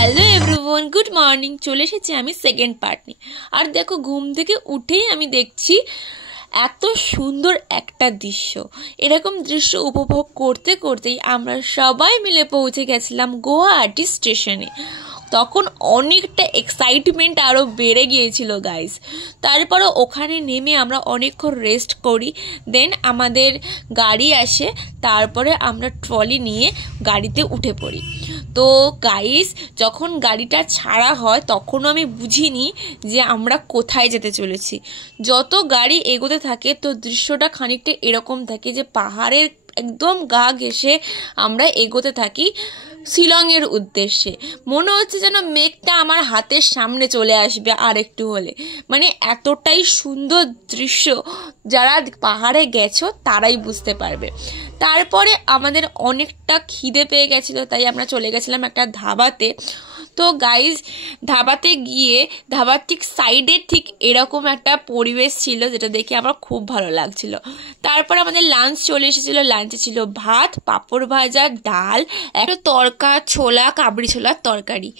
Hello everyone, good morning. চলে এসেছি আমি সেকেন্ড পার্ট নিয়ে। আর দেখো, ঘুম থেকে উঠেই আমি দেখছি এত সুন্দর একটা দৃশ্য। এরকম দৃশ্য উপভোগ করতে করতেই আমরা সবাই মিলে পৌঁছে গেছিলাম গুয়াহাটি স্টেশনে। তখন অনেকটা এক্সাইটমেন্ট আরও বেড়ে গিয়েছিল গাইস। তারপরে ওখানে নেমে আমরা অনেকক্ষণ রেস্ট করি। দেন আমাদের গাড়ি আসে, তারপরে আমরা ট্রলি নিয়ে গাড়িতে উঠে পড়ি। তো গাইস, যখন গাড়িটা ছাড়া হয় তখনও আমি বুঝিনি যে আমরা কোথায় যেতে চলেছি। যত গাড়ি এগোতে থাকে তো দৃশ্যটা খানিকটা এরকম থাকে যে পাহাড়ের একদম গা ঘেঁষে আমরা এগোতে থাকি শিলংয়ের উদ্দেশ্যে। মনে হচ্ছে যেন মেঘটা আমার হাতের সামনে চলে আসবে আর একটু হলে। মানে এতটাই সুন্দর দৃশ্য, যারা পাহাড়ে গেছো তারাই বুঝতে পারবে। তারপরে আমাদের অনেকটা খিদে পেয়ে গেছিলো, তাই আমরা চলে গেছিলাম একটা ধাবাতে। তো গাইজ, ধাবাতে গিয়ে ধাবার ঠিক সাইডে ঠিক এরকম একটা পরিবেশ ছিল, যেটা দেখে আমার খুব ভালো লাগছিল। তারপর আমাদের লাঞ্চ চলে এসেছিলো। লাঞ্চে ছিল ভাত, পাঁপড় ভাজা, ডাল, একটা তরকা, ছোলা, কাবড়ি ছোলার তরকারি।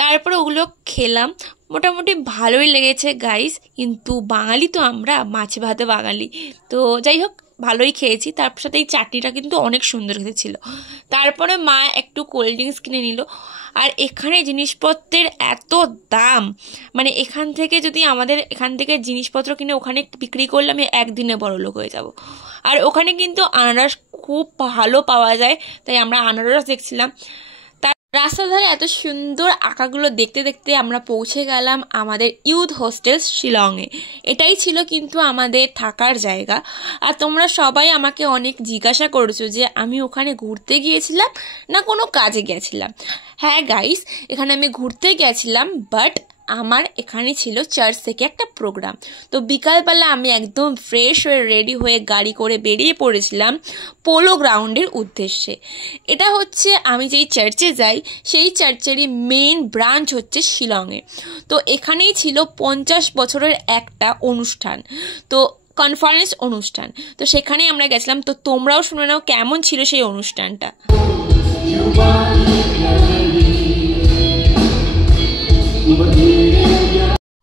তারপরে ওগুলো খেলাম, মোটামুটি ভালোই লেগেছে গাইস। কিন্তু বাঙালি তো আমরা, মাছে ভাতে বাঙালি, তো যাই হোক ভালোই খেয়েছি। তার সাথে এই চাটনিটা কিন্তু অনেক সুন্দর খেতে ছিল। তারপরে মা একটু কোল্ড ড্রিঙ্কস কিনে নিল। আর এখানে জিনিসপত্রের এত দাম, মানে এখান থেকে যদি আমাদের এখান থেকে জিনিসপত্র কিনে ওখানে বিক্রি করলে আমি একদিনে বড়লোক হয়ে যাব। আর ওখানে কিন্তু আনারস খুব ভালো পাওয়া যায়, তাই আমরা আনারস দেখছিলাম। রাস্তার ধারে এত সুন্দর আঁকাগুলো দেখতে দেখতে আমরা পৌঁছে গেলাম আমাদের ইউথ হোস্টেল শিলংয়ে। এটাই ছিল কিন্তু আমাদের থাকার জায়গা। আর তোমরা সবাই আমাকে অনেক জিজ্ঞাসা করেছো যে আমি ওখানে ঘুরতে গিয়েছিলাম না কোনো কাজে গেছিলাম। হ্যাঁ গাইস, এখানে আমি ঘুরতে গেছিলাম, বাট আমার এখানে ছিল চার্চ থেকে একটা প্রোগ্রাম। তো বিকালবেলা আমি একদম ফ্রেশ হয়ে রেডি হয়ে গাড়ি করে বেরিয়ে পড়েছিলাম পোলো গ্রাউন্ডের উদ্দেশ্যে। এটা হচ্ছে আমি যেই চার্চে যাই সেই চার্চেরই মেন ব্রাঞ্চ হচ্ছে শিলংয়ে। তো এখানেই ছিল 50 বছরের একটা অনুষ্ঠান, তো কনফারেন্স অনুষ্ঠান। তো সেখানেই আমরা গেছিলাম। তো তোমরাও শুনে নাও কেমন ছিল সেই অনুষ্ঠানটা।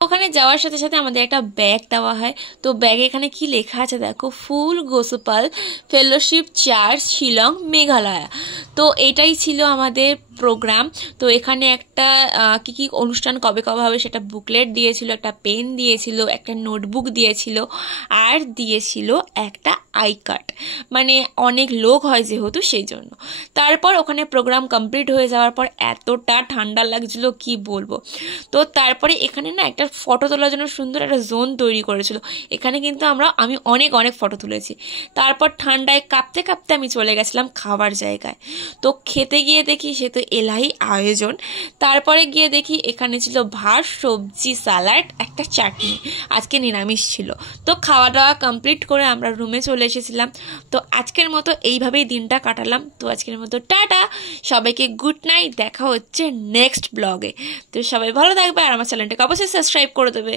ওখানে যাওয়ার সাথে সাথে আমাদের একটা ব্যাগ দেওয়া হয়। তো ব্যাগে এখানে কি লেখা আছে দেখো, ফুল গোসপাল ফেলোশিপ চার্চ শিলং মেঘালয়া। তো এটাই ছিল আমাদের প্রোগ্রাম। তো এখানে একটা কি কি অনুষ্ঠান কবে কবে হবে সেটা বুকলেট দিয়েছিল, একটা পেন দিয়েছিল, একটা নোটবুক দিয়েছিল, আর দিয়েছিল একটা আই কার্ড। মানে অনেক লোক হয় যেহেতু সেই জন্য। তারপর ওখানে প্রোগ্রাম কমপ্লিট হয়ে যাওয়ার পর এতটা ঠান্ডা লাগছিল কি বলবো। তো তারপরে এখানে না একটা ফটো তোলার জন্য সুন্দর একটা জোন তৈরি করেছিল। এখানে কিন্তু আমি অনেক অনেক ফটো তুলেছি। তারপর ঠান্ডায় কাঁপতে কাঁপতে আমি চলে গেছিলাম খাবার জায়গায়। তো খেতে গিয়ে দেখি সে তো এলাই আয়োজন। তারপরে গিয়ে দেখি এখানে ছিল ভাত, সবজি, স্যালাড, একটা চাটনি। আজকে নিরামিষ ছিল। তো খাওয়া দাওয়া কমপ্লিট করে আমরা রুমে চলে এসেছিলাম। তো আজকের মতো এইভাবেই দিনটা কাটালাম। তো আজকের মতো টাটা, সবাইকে গুড নাইট। দেখা হচ্ছে নেক্সট ব্লগে। তো সবাই ভালো থাকবে আর আমার চ্যানেলটাকে অবশ্যই সাবস্ক্রাইব করে দেবে।